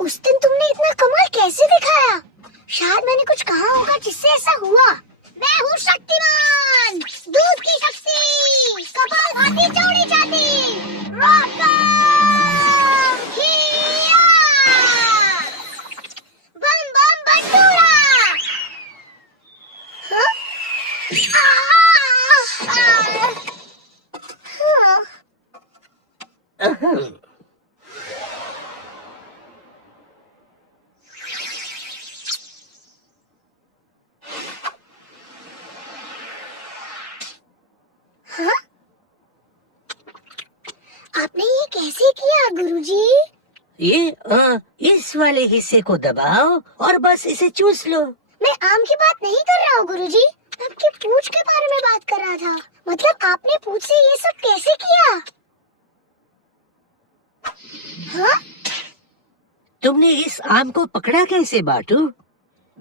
उस दिन तुमने इतना कमाल कैसे दिखाया? शायद मैंने कुछ कहा होगा जिससे ऐसा हुआ। मैं हूँ शक्तिमान, दूध की शक्ति, कपाल भाती चौड़ी छाती, रॉकम हिया, बम बम बंडूरा। हाँ? हाँ? आपने ये कैसे किया गुरुजी? इस वाले हिस्से को दबाओ और बस इसे चूस लो। मैं आम की बात नहीं कर रहा हूँ गुरुजी, आपकी पूंछ के बारे में बात कर रहा था। मतलब आपने पूंछ से ये सब कैसे किया? हाँ? तुमने इस आम को पकड़ा कैसे बाटू?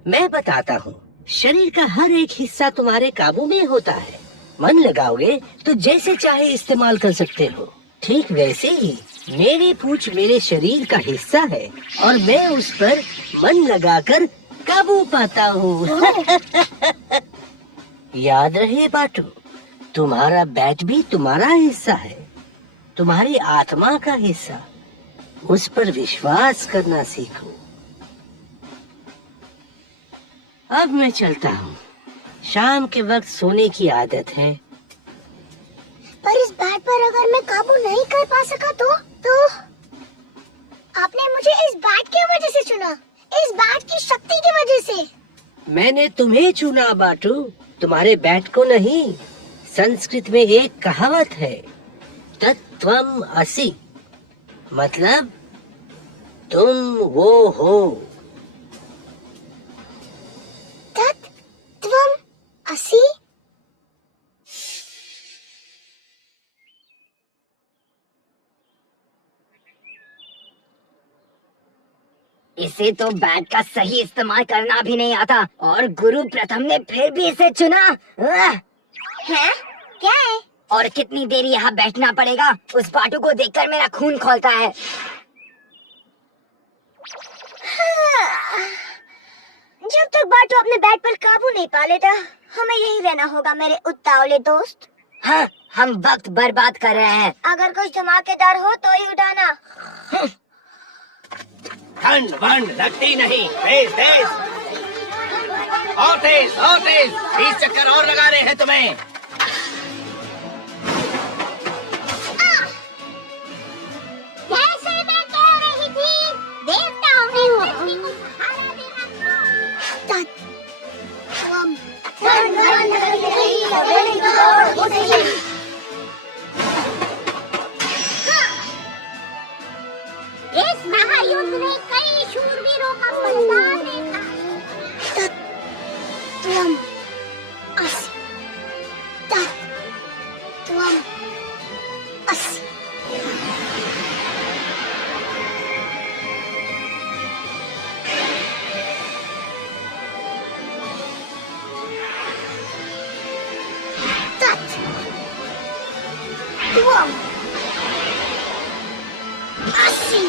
मैं बताता हूँ। शरीर का हर एक हिस्सा तुम्हारे काबू में होता है। मन लगाओगे तो जैसे चाहे इस्तेमाल कर सकते हो। ठीक वैसे ही मेरी पूंछ मेरे शरीर का हिस्सा है और मैं उस पर मन लगाकर काबू पाता हूँ। याद रहे बाटू, तुम्हारा बैट भी तुम्हारा हिस्सा है, तुम्हारी आत्मा का हिस्सा। उस पर विश्वास करना सीखो। अब मैं चलता हूँ। शाम के वक्त सोने की आदत है। पर इस बैट पर अगर मैं काबू नहीं कर पा सका तो आपने मुझे इस बैट की वजह से चुना, इस बैट की शक्ति की वजह से। मैंने तुम्हें चुना बाटू, तुम्हारे बैट को नहीं। संस्कृत में एक कहावत है, तत्त्वम असि, मतलब तुम वो हो। तत्त्वम असि? इसे तो बैट का सही इस्तेमाल करना भी नहीं आता और गुरु प्रथम ने फिर भी इसे चुना। है? क्या है? और कितनी देर यहाँ बैठना पड़ेगा? उस बाटू को देखकर मेरा खून खौलता है। जब तक बाटू अपने बैट पर काबू नहीं पा लेता, हमें यही रहना होगा मेरे उतावले दोस्त। हाँ, हम वक्त बर्बाद कर रहे हैं। अगर कुछ धमाकेदार हो तो ही उठाना। ठंड वंड लगती नहीं। तेज तेज और तेज और तेज। 20 चक्कर और लगाने हैं तुम्हें। जैसे मैं कह रही थी, देवताओं ने पृथ्वी को सहारा देना था। तत्त्वम इस महायुद्ध में कई शूरवीरों का बलिदान देखा। तत्त्वम असि, तत्त्वम असि। तत्त्वम असि।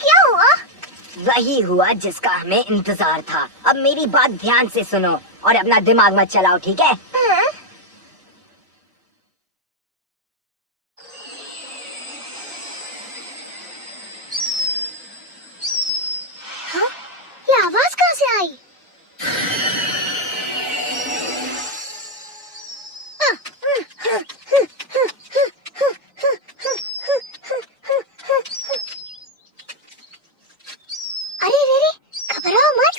क्या हुआ? वही हुआ जिसका हमें इंतजार था। अब मेरी बात ध्यान से सुनो और अपना दिमाग मत चलाओ, ठीक है? हाँ? ये आवाज कहाँ से आई? अरे रे रे, घबराओ मत,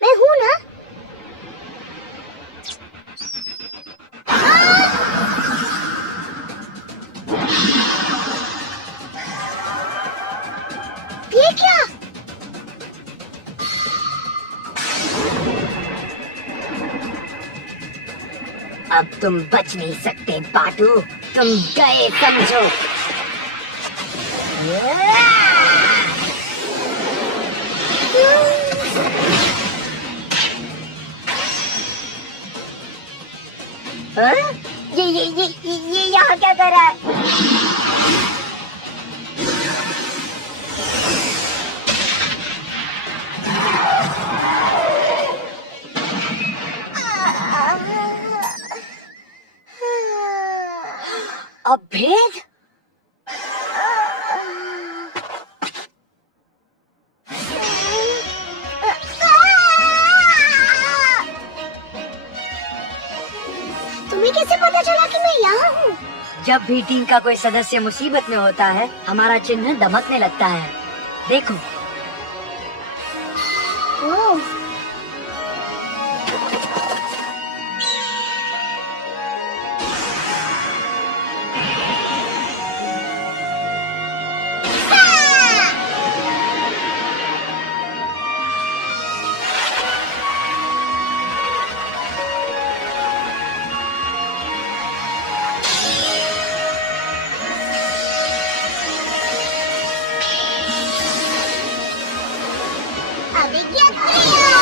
मैं हूँ ना। अब तुम बच नहीं सकते बाटू, तुम गए समझो। हाँ? ये यहाँ क्या कर रहा है? अभेद? तुम्हें कैसे पता चला कि मैं यहाँ हूँ? जब भी टीम का कोई सदस्य मुसीबत में होता है, हमारा चिन्ह दमकने लगता है। देखो। ओह, अभिज्ञा क्रिया।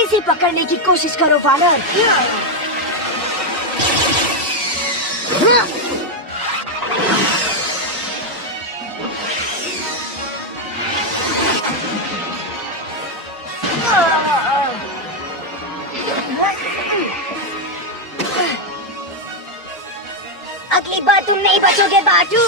इसे पकड़ने की कोशिश करो वानर। अगली बार तुम नहीं बचोगे बाटू।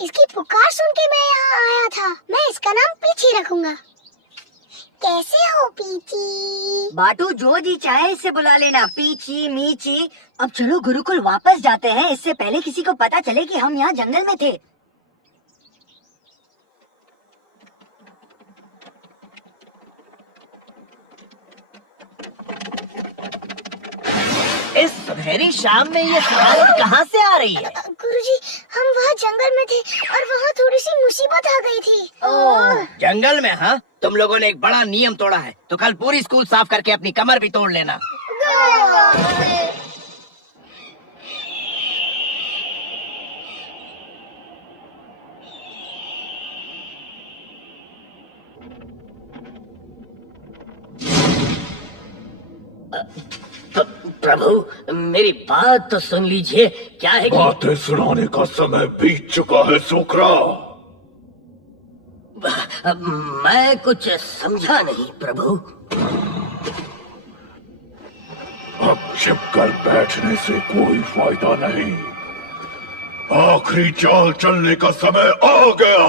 इसकी पुकार सुन के मैं यहाँ आया था। मैं इसका नाम पीछी रखूंगा। कैसे हो पीछी? बाटू, जो जी चाहे इससे बुला लेना, पीछी मीची। अब चलो गुरुकुल वापस जाते हैं, इससे पहले किसी को पता चले कि हम यहाँ जंगल में थे। इस सुनहरी शाम में ये शरारत कहाँ से आ रही है? गुरुजी, हम वहाँ जंगल में थे और वहाँ थोड़ी सी मुसीबत आ गई थी। जंगल में? हाँ, तुम लोगों ने एक बड़ा नियम तोड़ा है, तो कल पूरी स्कूल साफ करके अपनी कमर भी तोड़ लेना। प्रभु, मेरी बात तो सुन लीजिए। क्या है कि बातें सुनाने का समय बीत चुका है सुकरा। मैं कुछ समझा नहीं प्रभु। अब छिपकर बैठने से कोई फायदा नहीं। आखिरी चाल चलने का समय आ गया।